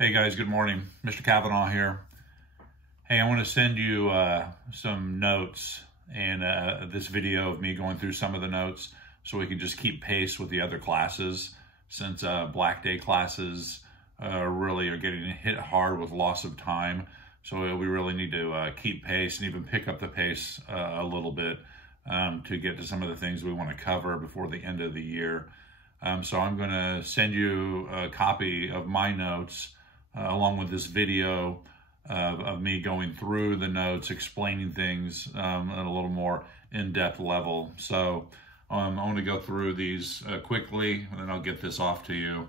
Hey guys, good morning. Mr. Kavanaugh here. Hey, I want to send you some notes and this video of me going through some of the notes so we can just keep pace with the other classes, since Black Day classes really are getting hit hard with loss of time. So we really need to keep pace and even pick up the pace a little bit to get to some of the things we want to cover before the end of the year. So I'm going to send you a copy of my notes along with this video of me going through the notes, explaining things at a little more in-depth level. So I want to go through these quickly, and then I'll get this off to you.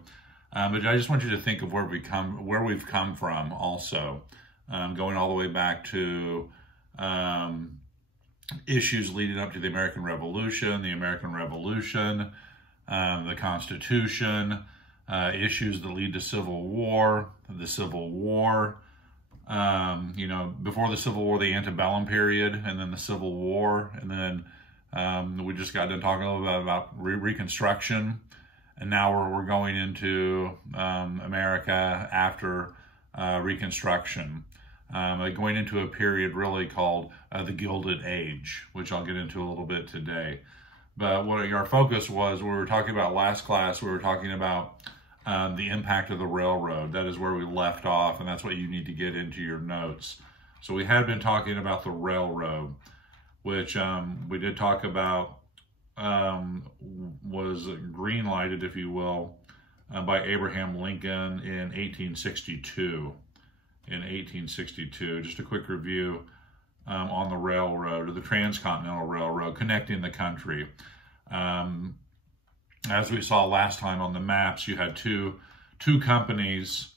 But I just want you to think of where we've come from also, going all the way back to issues leading up to the American Revolution, the Constitution, issues that lead to Civil War, the Civil War, before the Civil War, the antebellum period, and then the Civil War, and then we just got done talking a little bit about Reconstruction, and now we're going into America after Reconstruction, going into a period really called the Gilded Age, which I'll get into a little bit today. But what our focus was, we were talking about last class, we were talking about the impact of the railroad. That is where we left off, and that's what you need to get into your notes. So we had been talking about the railroad, which we did talk about was green-lighted, if you will, by Abraham Lincoln in 1862. Just a quick review on the railroad, or the Transcontinental Railroad, connecting the country. As we saw last time on the maps, you had two companies,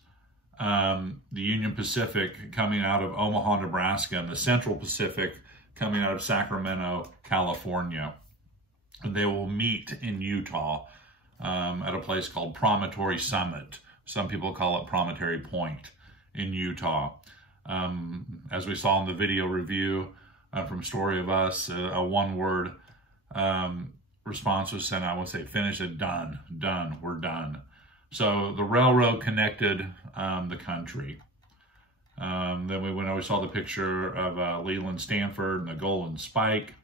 the Union Pacific coming out of Omaha, Nebraska, and the Central Pacific coming out of Sacramento, California. And they will meet in Utah at a place called Promontory Summit. Some people call it Promontory Point in Utah. As we saw in the video review from Story of Us, a one-word response was sent out. I would say finish it, done, we're done. So the railroad connected the country. Then we saw the picture of Leland Stanford and the Golden Spike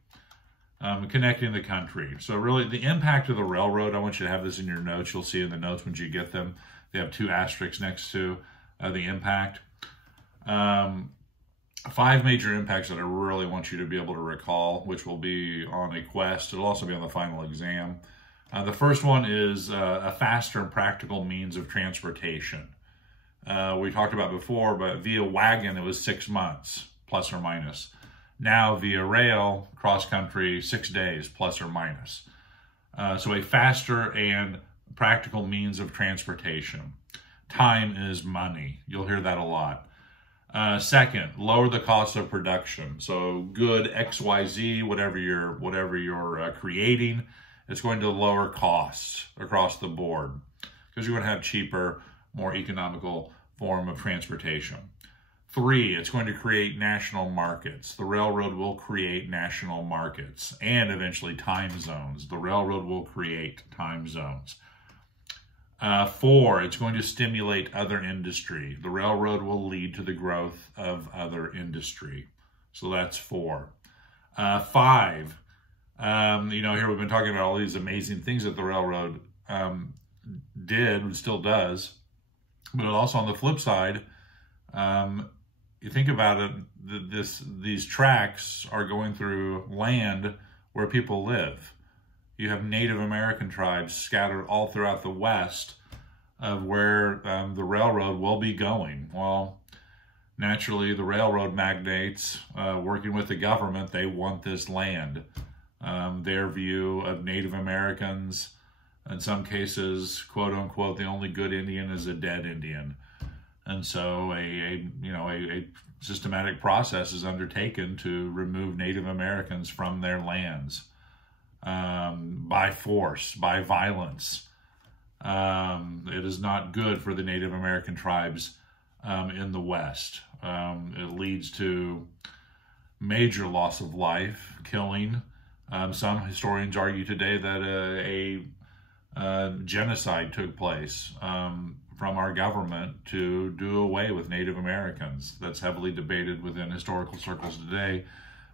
connecting the country. So really the impact of the railroad, I want you to have this in your notes. You'll see in the notes once you get them. They have two asterisks next to the impact. 5 major impacts that I really want you to be able to recall, which will be on a quest. It'll also be on the final exam. The first one is a faster and practical means of transportation. We talked about before, but via wagon, it was 6 months, plus or minus. Now via rail, cross-country, 6 days, plus or minus. So a faster and practical means of transportation. Time is money. You'll hear that a lot. Second, lower the cost of production. So good XYZ, whatever you're creating, it's going to lower costs across the board because you're going to have cheaper, more economical form of transportation. 3, it's going to create national markets. The railroad will create national markets and eventually time zones. The railroad will create time zones. 4, it's going to stimulate other industry. The railroad will lead to the growth of other industry. So that's 4. 5, here we've been talking about all these amazing things that the railroad did and still does. But also on the flip side, you think about it, these tracks are going through land where people live. You have Native American tribes scattered all throughout the West of where the railroad will be going. Well, naturally, the railroad magnates working with the government, they want this land. Their view of Native Americans, in some cases, quote unquote, the only good Indian is a dead Indian. And so a systematic process is undertaken to remove Native Americans from their lands. By force, by violence. It is not good for the Native American tribes in the West. It leads to major loss of life, killing. Some historians argue today that genocide took place from our government to do away with Native Americans. That's heavily debated within historical circles today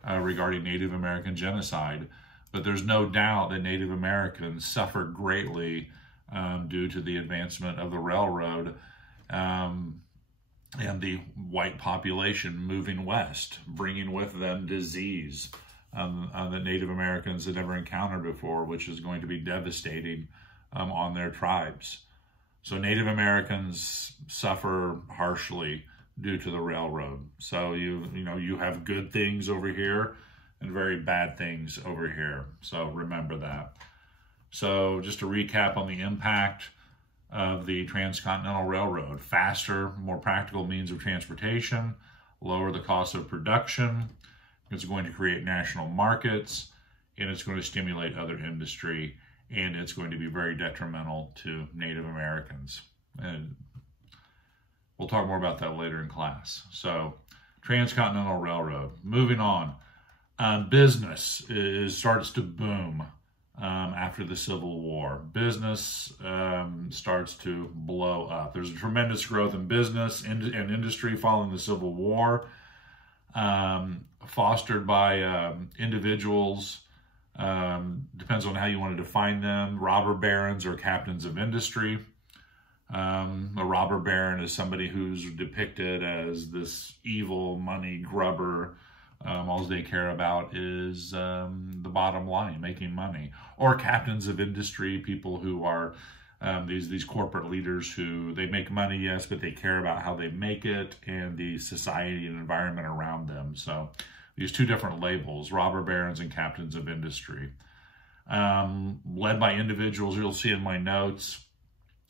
regarding Native American genocide. But there's no doubt that Native Americans suffered greatly due to the advancement of the railroad and the white population moving west, bringing with them disease that Native Americans had never encountered before, which is going to be devastating on their tribes. So Native Americans suffer harshly due to the railroad. So you have good things over here and very bad things over here. So remember that. So just to recap on the impact of the Transcontinental Railroad: faster, more practical means of transportation, lower the cost of production, it's going to create national markets, and it's going to stimulate other industry, and it's going to be very detrimental to Native Americans. And we'll talk more about that later in class. So, Transcontinental Railroad. Moving on. Business starts to boom after the Civil War. Business starts to blow up. There's a tremendous growth in business and industry following the Civil War, fostered by individuals. Depends on how you want to define them: robber barons or captains of industry. A robber baron is somebody who's depicted as this evil money grubber. All they care about is the bottom line, making money. Or captains of industry, people who are these corporate leaders who they make money, yes, but they care about how they make it and the society and environment around them. So these two different labels: robber barons and captains of industry. Led by individuals, you'll see in my notes,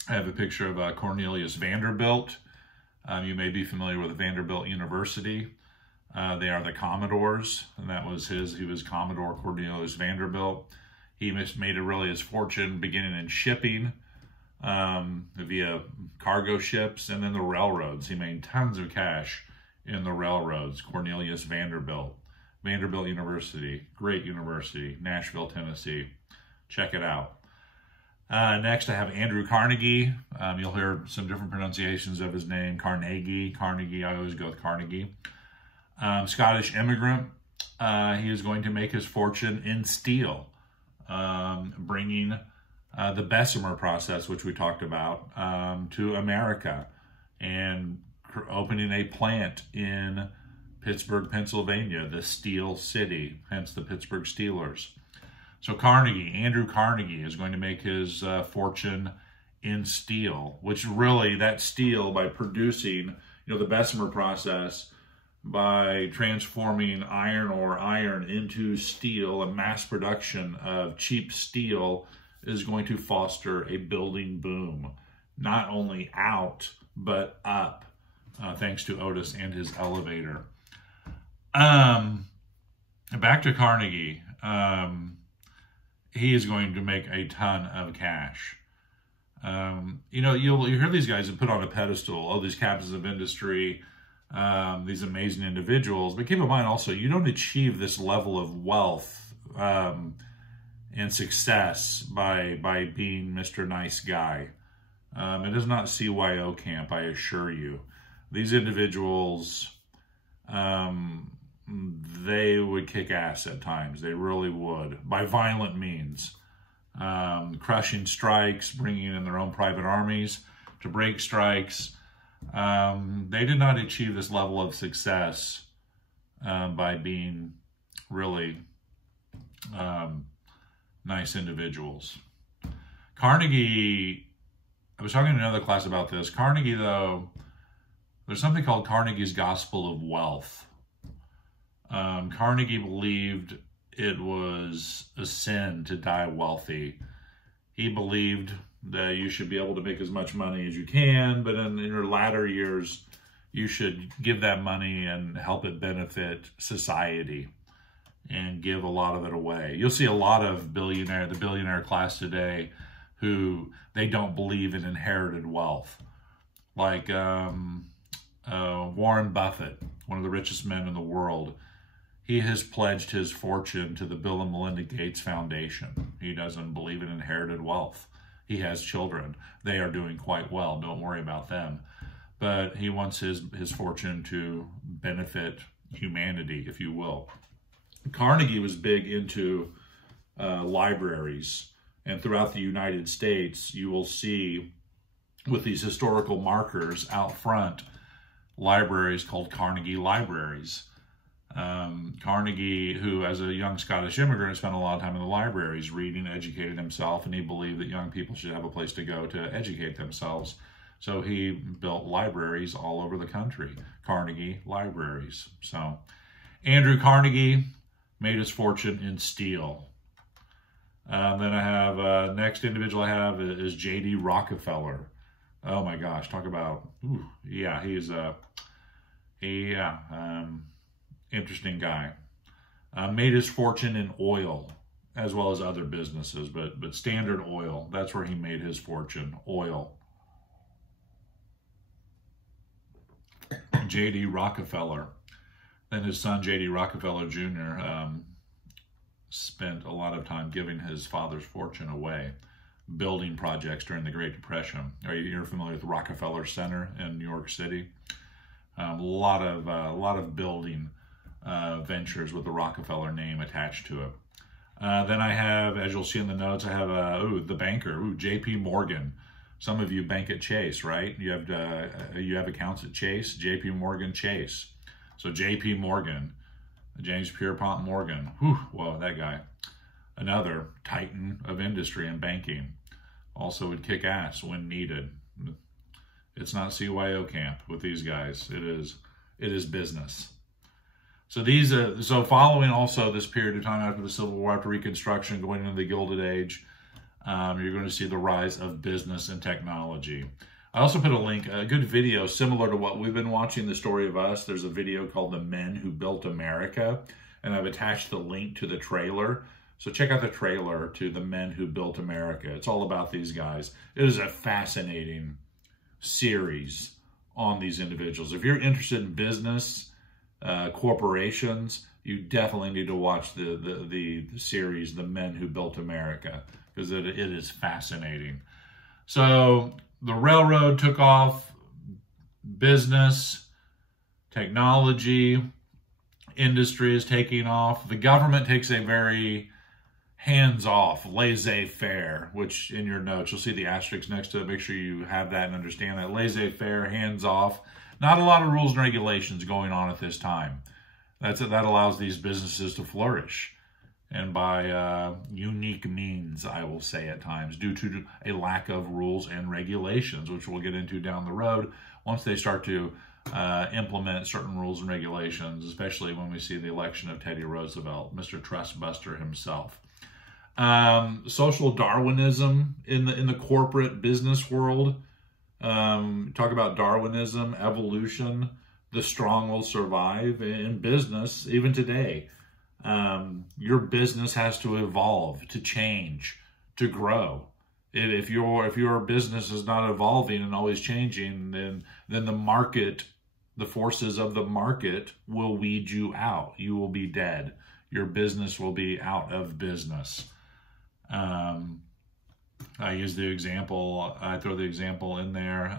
I have a picture of Cornelius Vanderbilt. You may be familiar with Vanderbilt University. They are the Commodores, and that was he was Commodore Cornelius Vanderbilt. He made really his fortune beginning in shipping via cargo ships, and then the railroads. He made tons of cash in the railroads. Cornelius Vanderbilt. Vanderbilt University, great university, Nashville, Tennessee. Check it out. Next, I have Andrew Carnegie. You'll hear some different pronunciations of his name. Carnegie, I always go with Carnegie. Scottish immigrant. He is going to make his fortune in steel, bringing the Bessemer process, which we talked about, to America, and opening a plant in Pittsburgh, Pennsylvania, the Steel City, hence the Pittsburgh Steelers. So Carnegie, Andrew Carnegie, is going to make his fortune in steel, which really, that steel, by producing, the Bessemer process, by transforming iron into steel, and mass production of cheap steel is going to foster a building boom, not only out, but up, thanks to Otis and his elevator. Back to Carnegie. He is going to make a ton of cash. You'll hear these guys put on a pedestal, these captains of industry, these amazing individuals. But keep in mind also, you don't achieve this level of wealth and success by being Mr. Nice Guy. It is not CYO camp, I assure you. These individuals, they would kick ass at times. They really would, by violent means. Crushing strikes, bringing in their own private armies to break strikes. They did not achieve this level of success by being really nice individuals. Carnegie, I was talking in another class about this. Carnegie, though, there's something called Carnegie's Gospel of Wealth. Carnegie believed it was a sin to die wealthy. He believed that you should be able to make as much money as you can, but in your latter years, you should give that money and help it benefit society and give a lot of it away. You'll see a lot of the billionaire class today, who they don't believe in inherited wealth. Like Warren Buffett, one of the richest men in the world. He has pledged his fortune to the Bill and Melinda Gates Foundation. He doesn't believe in inherited wealth. He has children. They are doing quite well. Don't worry about them. But he wants his fortune to benefit humanity, if you will. Carnegie was big into libraries. And throughout the United States, you will see with these historical markers out front, libraries called Carnegie libraries. Carnegie, who as a young Scottish immigrant spent a lot of time in the libraries reading, educated himself, and he believed that young people should have a place to go to educate themselves. So he built libraries all over the country, Carnegie libraries. So Andrew Carnegie made his fortune in steel. Then I have, next individual I have is J.D. Rockefeller. Oh my gosh, talk about, yeah, he's interesting guy. Made his fortune in oil as well as other businesses, but Standard Oil, that's where he made his fortune, oil. J.D. Rockefeller. Then his son, J.D. Rockefeller Jr., spent a lot of time giving his father's fortune away, building projects during the Great Depression. You're familiar with Rockefeller Center in New York City? A lot of building ventures with the Rockefeller name attached to it. Then I have, as you'll see in the notes, I have the banker, J.P. Morgan. Some of you bank at Chase, right? You have accounts at Chase, J.P. Morgan Chase. So J.P. Morgan, James Pierpont Morgan, whoa, that guy. Another titan of industry and banking. Also would kick ass when needed. It's not CYO camp with these guys. It is business. So following also this period of time after the Civil War, after Reconstruction, going into the Gilded Age, you're going to see the rise of business and technology. I also put a link, a good video similar to what we've been watching, The Story of Us. There's a video called The Men Who Built America, and I've attached the link to the trailer. So check out the trailer to The Men Who Built America. It's all about these guys. It is a fascinating series on these individuals. If you're interested in business, corporations, you definitely need to watch the series, The Men Who Built America, because it is fascinating. So the railroad took off, business, technology, industry is taking off. The government takes a very hands-off, laissez-faire, which in your notes, you'll see the asterisk next to it. Make sure you have that and understand that. Laissez-faire, hands-off. Not a lot of rules and regulations going on at this time. That allows these businesses to flourish. And by unique means, I will say at times, due to a lack of rules and regulations, which we'll get into down the road once they start to implement certain rules and regulations, especially when we see the election of Teddy Roosevelt, Mr. Trustbuster himself. Social Darwinism in the corporate business world. Talk about Darwinism, evolution, the strong will survive in business, even today. Your business has to evolve, to change, to grow. If your business is not evolving and always changing, then the market, the forces of the market will weed you out. You will be dead. Your business will be out of business. I use the example, I throw the example in there.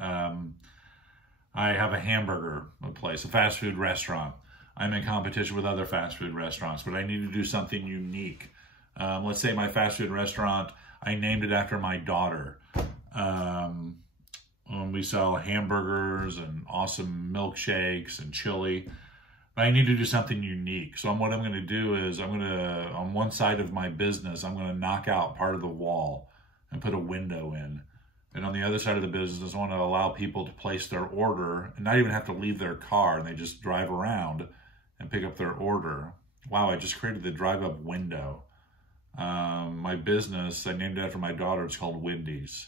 I have a hamburger place, a fast food restaurant. I'm in competition with other fast food restaurants, but I need to do something unique. Let's say my fast food restaurant, I named it after my daughter. We sell hamburgers and awesome milkshakes and chili. I need to do something unique. So what I'm going to do is on one side of my business, I'm going to knock out part of the wall and put a window in. And on the other side of the business, I want to allow people to place their order and not even have to leave their car, and they just drive around and pick up their order. Wow, I just created the drive-up window. My business, I named it after my daughter, it's called Wendy's.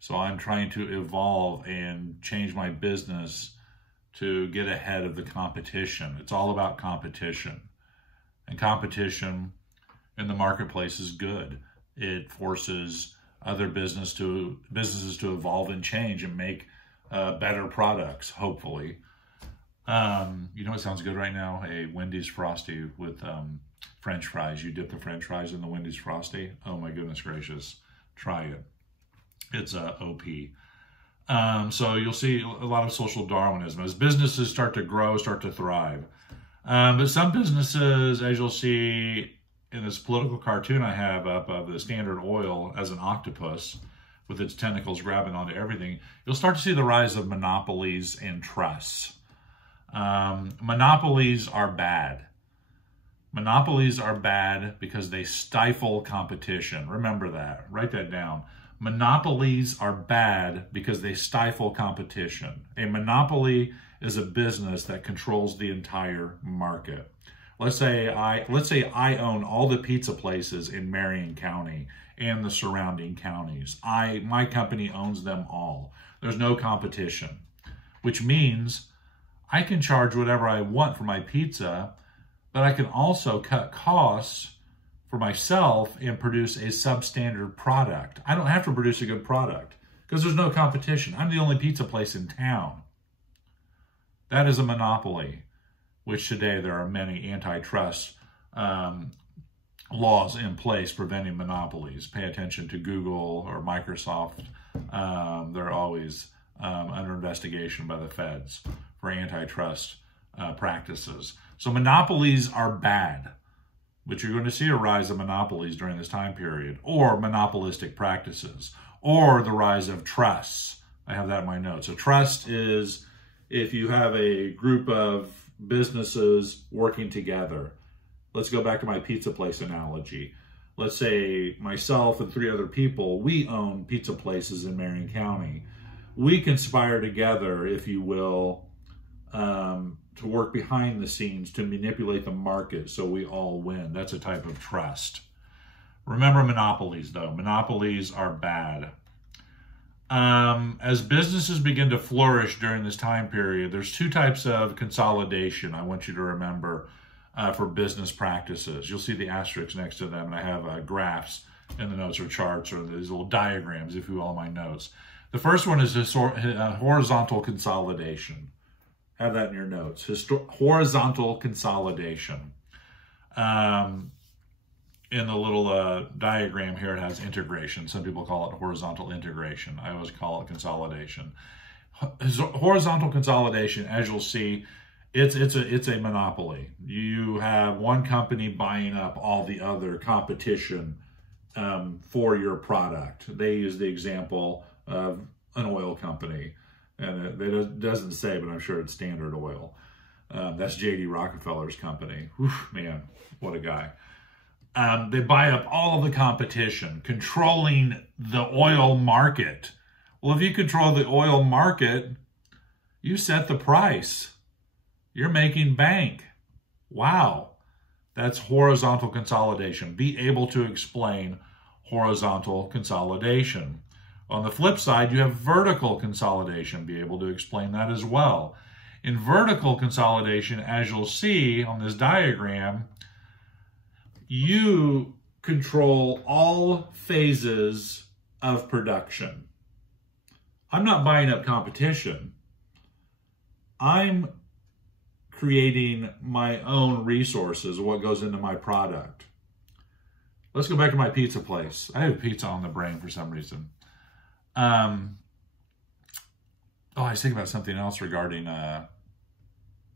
So I'm trying to evolve and change my business to get ahead of the competition. It's all about competition. And competition in the marketplace is good. It forces other businesses to evolve and change and make better products, hopefully. You know what sounds good right now? A Wendy's Frosty with French fries. You dip the French fries in the Wendy's Frosty. Oh my goodness gracious. Try it. It's OP. So you'll see a lot of social Darwinism as businesses start to grow, start to thrive. But some businesses, as you'll see in this political cartoon I have up of the Standard Oil as an octopus with its tentacles grabbing onto everything, you'll start to see the rise of monopolies and trusts. Monopolies are bad. Monopolies are bad because they stifle competition. Remember that. Write that down. Monopolies are bad because they stifle competition. A monopoly is a business that controls the entire market. Let's say I own all the pizza places in Marion County and the surrounding counties. My company owns them all. There's no competition, which means I can charge whatever I want for my pizza, but I can also cut costs for myself and produce a substandard product. I don't have to produce a good product because there's no competition. I'm the only pizza place in town. That is a monopoly, which today there are many antitrust laws in place preventing monopolies. Pay attention to Google or Microsoft. They're always under investigation by the feds for antitrust practices. So monopolies are bad, but you're going to see a rise of monopolies during this time period, or monopolistic practices, or the rise of trusts. I have that in my notes. A trust is if you have a group of businesses working together. Let's go back to my pizza place analogy. Let's say myself and 3 other people, we own pizza places in Marion County. We conspire together, if you will, to work behind the scenes to manipulate the market so we all win. That's a type of trust. Remember monopolies, though. Monopolies are bad. As businesses begin to flourish during this time period, there's 2 types of consolidation I want you to remember for business practices. You'll see the asterisks next to them, and I have graphs in the notes or charts or these little diagrams, if you will, in my notes. The first one is horizontal consolidation. Have that in your notes. Horizontal consolidation. In the little diagram here, it has integration. Some people call it horizontal integration. I always call it consolidation. Horizontal consolidation, as you'll see, it's a monopoly. You have one company buying up all the other competition for your product. They use the example of an oil company, and it doesn't say, but I'm sure it's Standard Oil. That's J.D. Rockefeller's company. Whew, man, what a guy. They buy up all of the competition, controlling the oil market. Well, if you control the oil market, you set the price. You're making bank. Wow. That's horizontal consolidation. Be able to explain horizontal consolidation. On the flip side, you have vertical consolidation. Be able to explain that as well. In vertical consolidation, as you'll see on this diagram, you control all phases of production. I'm not buying up competition. I'm creating my own resources, what goes into my product. Let's go back to my pizza place. I have pizza on the brain for some reason. I was thinking about something else regarding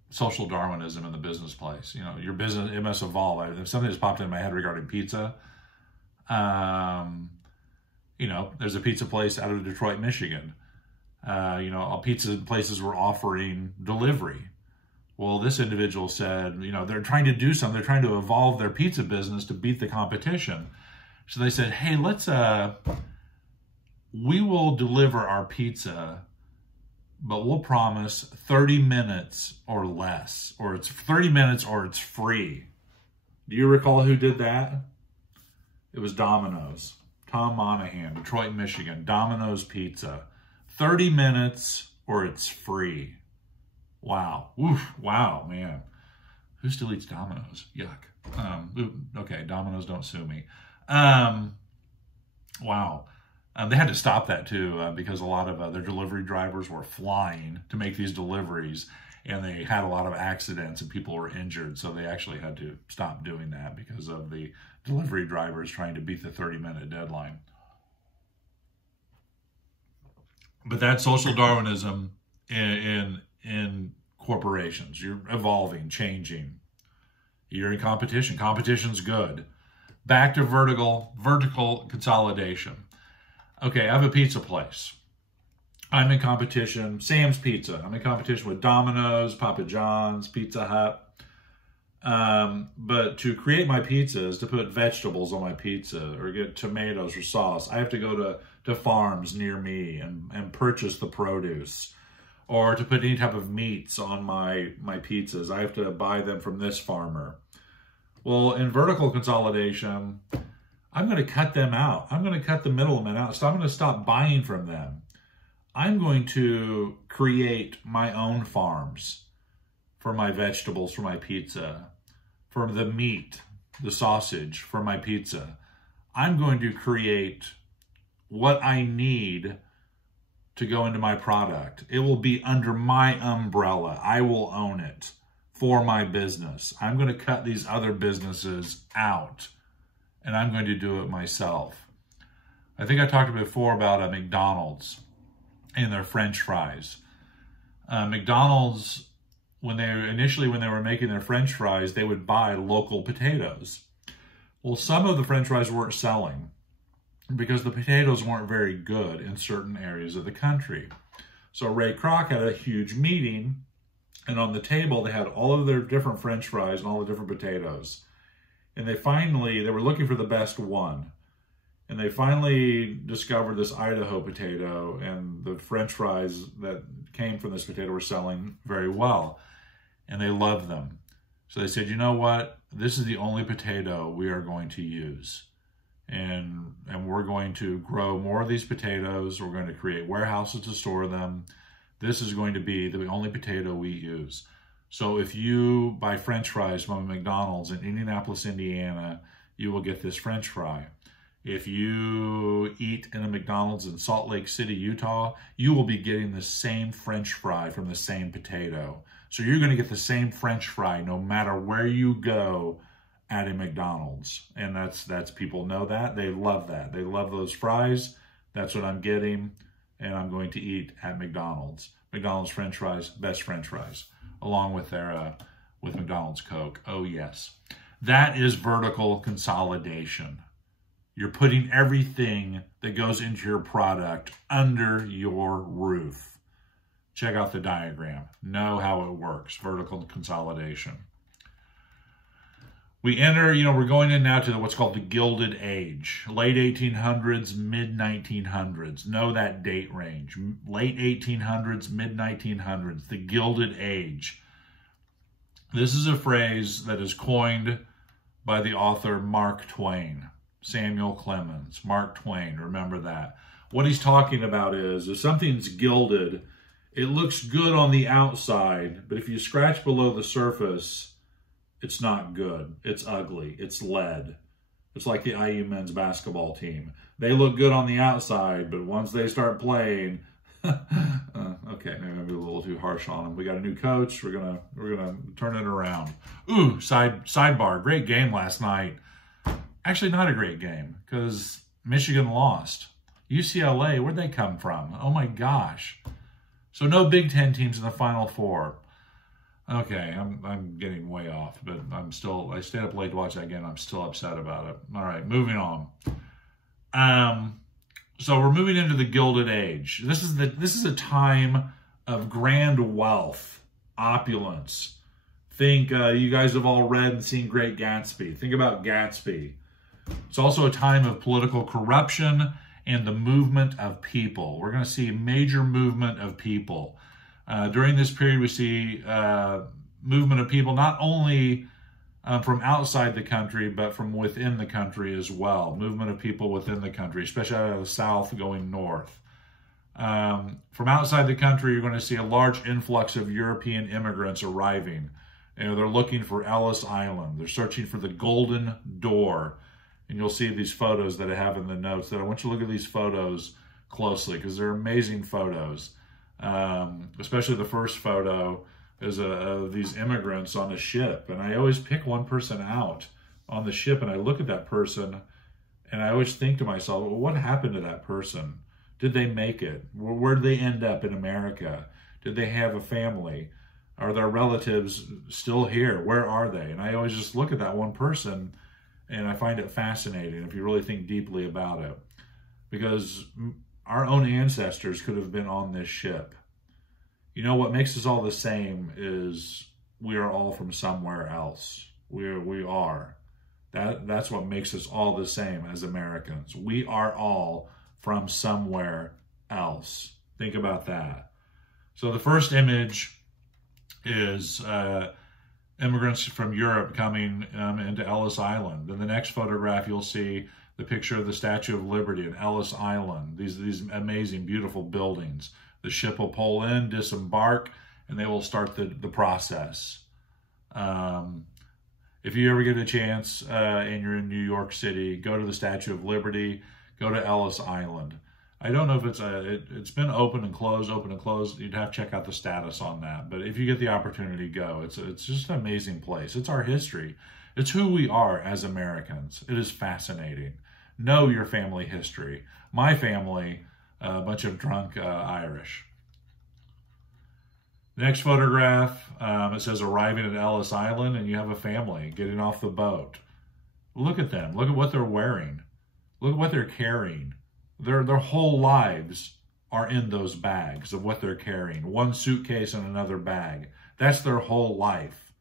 social Darwinism in the business place. You know, your business, it must evolve. There's something that's popped in my head regarding pizza. You know, there's a pizza place out of Detroit, Michigan. You know, all pizza places were offering delivery. Well, this individual said, you know, they're trying to do something. They're trying to evolve their pizza business to beat the competition. So they said, hey, we will deliver our pizza, but we'll promise 30 minutes or less, or it's 30 minutes or it's free. Do you recall who did that? It was Domino's. Tom Monahan, Detroit, Michigan, Domino's Pizza. 30 minutes or it's free. Wow. Oof. Wow, man. Who still eats Domino's? Yuck. Okay, Domino's, don't sue me. Wow. They had to stop that too because a lot of their delivery drivers were flying to make these deliveries, and they had a lot of accidents and people were injured. So they actually had to stop doing that because of the delivery drivers trying to beat the 30-minute deadline. But that's social Darwinism in corporations. You're evolving, changing. You're in competition. Competition's good. Back to vertical consolidation. Okay, I have a pizza place. I'm in competition. Sam's Pizza. I'm in competition with Domino's, Papa John's, Pizza Hut. But to create my pizzas, to put vegetables on my pizza or get tomatoes or sauce, I have to go to farms near me and purchase the produce. Or to put any type of meats on my pizzas, I have to buy them from this farmer. Well, in vertical consolidation, I'm going to cut them out. I'm going to cut the middlemen out. So I'm going to stop buying from them. I'm going to create my own farms for my vegetables, for my pizza, for the meat, the sausage, for my pizza. I'm going to create what I need to go into my product. It will be under my umbrella. I will own it for my business. I'm going to cut these other businesses out, and I'm going to do it myself. I think I talked before about McDonald's and their French fries. McDonald's, when they were making their French fries, they would buy local potatoes. Well, some of the French fries weren't selling because the potatoes weren't very good in certain areas of the country. So Ray Kroc had a huge meeting, and on the table they had all of their different French fries and all the different potatoes. And they were looking for the best one. And they finally discovered this Idaho potato, and the French fries that came from this potato were selling very well. And they loved them. So they said, you know what? This is the only potato we are going to use. And we're going to grow more of these potatoes. We're going to create warehouses to store them. This is going to be the only potato we use. So if you buy French fries from McDonald's in Indianapolis, Indiana, you will get this French fry. If you eat in a McDonald's in Salt Lake City, Utah, you will be getting the same French fry from the same potato. So you're going to get the same French fry no matter where you go at a McDonald's. And that's people know that. They love that. They love those fries. That's what I'm getting, and I'm going to eat at McDonald's. McDonald's French fries, best French fries, along with their with McDonald's Coke. Oh yes, that is vertical consolidation. You're putting everything that goes into your product under your roof. Check out the diagram. Know how it works. Vertical consolidation. We enter, we're going in now to what's called the Gilded Age. Late 1800s, mid 1900s. Know that date range. Late 1800s, mid 1900s. The Gilded Age. This is a phrase that is coined by the author Mark Twain. Samuel Clemens, Mark Twain, remember that. What he's talking about is, if something's gilded, it looks good on the outside, but if you scratch below the surface, it's not good. It's ugly. It's lead. It's like the IU men's basketball team. They look good on the outside, but once they start playing, okay, maybe I'm a little too harsh on them. We got a new coach. We're gonna turn it around. Ooh, sidebar. Great game last night. Actually, not a great game because Michigan lost. UCLA, where'd they come from? Oh my gosh. So no Big Ten teams in the Final Four. Okay, I'm getting way off, but I stayed up late to watch that game. I'm still upset about it. All right, moving on. So we're moving into the Gilded Age. This is a time of grand wealth, opulence. Think you guys have all read and seen Great Gatsby. Think about Gatsby. It's also a time of political corruption and the movement of people. We're going to see a major movement of people. During this period, we see movement of people not only from outside the country, but from within the country as well. Movement of people within the country, especially out of the South going north. From outside the country, you're going to see a large influx of European immigrants arriving. They're looking for Ellis Island. They're searching for the Golden Door. And you'll see these photos that I have in the notes. That I want you to look at these photos closely because they're amazing photos. Especially the first photo is these immigrants on a ship. And I always pick one person out on the ship and I look at that person and I always think to myself, well, what happened to that person? Did they make it? Where did they end up in America? Did they have a family? Are their relatives still here? Where are they? And I always just look at that one person and I find it fascinating if you really think deeply about it. Because our own ancestors could have been on this ship. You know, what makes us all the same is we are all from somewhere else. We are. That's what makes us all the same as Americans. We are all from somewhere else. Think about that. So the first image is immigrants from Europe coming into Ellis Island. Then the next photograph, you'll see the picture of the Statue of Liberty at Ellis Island. These amazing, beautiful buildings. The ship will pull in, disembark, and they will start the process. If you ever get a chance and you're in New York City, go to the Statue of Liberty, go to Ellis Island. I don't know if it's been open and closed. You'd have to check out the status on that. But if you get the opportunity, go. It's just an amazing place. It's our history. It's who we are as Americans. It is fascinating. Know your family history. My family, a bunch of drunk Irish. Next photograph, it says arriving at Ellis Island, and you have a family getting off the boat. Look at them. Look at what they're wearing. Look at what they're carrying. Their whole lives are in those bags of what they're carrying. One suitcase and another bag. That's their whole life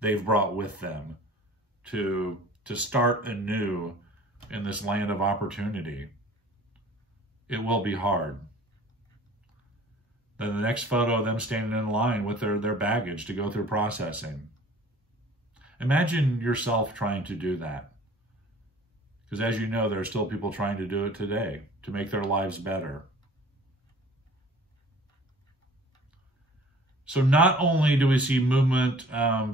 they've brought with them to start anew in this land of opportunity. It will be hard. Then the next photo of them standing in line with their baggage to go through processing. Imagine yourself trying to do that. Because as you know, there are still people trying to do it today to make their lives better. So not only do we see movement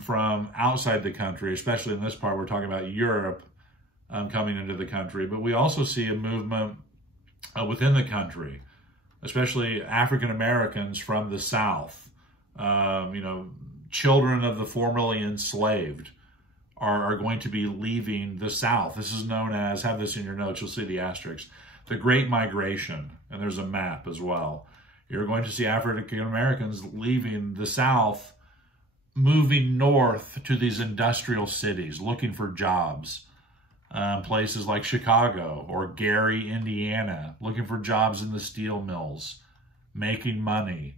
from outside the country, especially in this part, we're talking about Europe coming into the country, but we also see a movement within the country, especially African Americans from the South. Children of the formerly enslaved are going to be leaving the South. This is known as, have this in your notes, you'll see the asterisks, the Great Migration, and there's a map as well. You're going to see African Americans leaving the South, moving north to these industrial cities, looking for jobs. Places like Chicago or Gary, Indiana, looking for jobs in the steel mills, making money.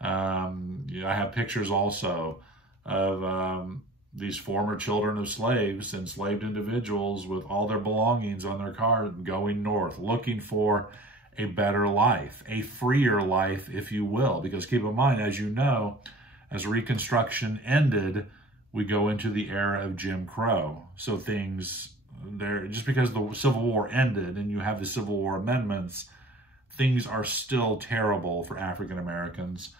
I have pictures also of these former children of slaves, enslaved individuals with all their belongings on their car going north, looking for a better life, a freer life, if you will. Because keep in mind, as you know, as Reconstruction ended, we go into the era of Jim Crow. So things there, just because the Civil War ended and you have the Civil War amendments, things are still terrible for African Americans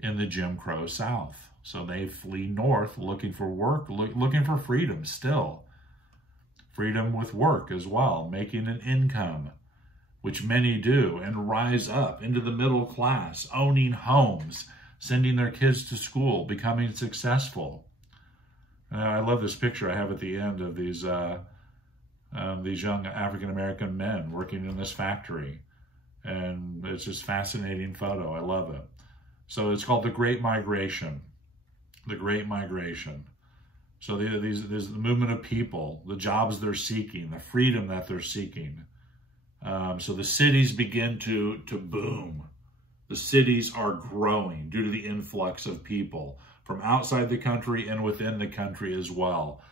in the Jim Crow South. So they flee north looking for work, looking for freedom still. Freedom with work as well, making an income, which many do, and rise up into the middle class, owning homes, sending their kids to school, becoming successful. I love this picture I have at the end of these young African-American men working in this factory. And it's just fascinating photo. I love it. So it's called the Great Migration. The Great Migration. So there's the movement of people, the jobs they're seeking, the freedom that they're seeking. So the cities begin to boom. The cities are growing due to the influx of people from outside the country and within the country as well.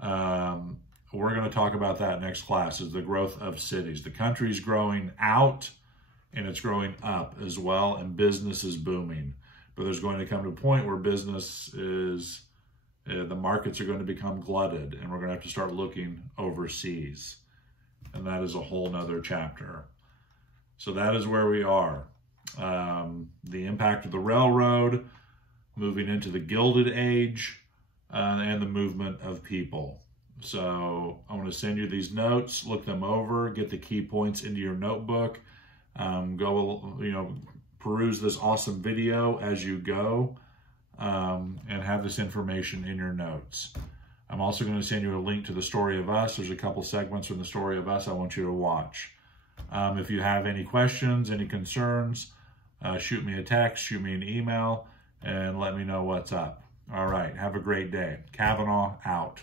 We're going to talk about that next class, is the growth of cities. The country's growing out and it's growing up as well, and business is booming. But there's going to come to a point where business is, the markets are going to become glutted, and we're going to have to start looking overseas. And that is a whole nother chapter. So that is where we are. The impact of the railroad, moving into the Gilded Age, and the movement of people. So I want to send you these notes, look them over, get the key points into your notebook, peruse this awesome video as you go, and have this information in your notes. I'm also going to send you a link to the Story of Us. There's a couple segments from the Story of Us I want you to watch. If you have any questions, any concerns, shoot me a text, shoot me an email, and let me know what's up. All right, have a great day. Kavanaugh out.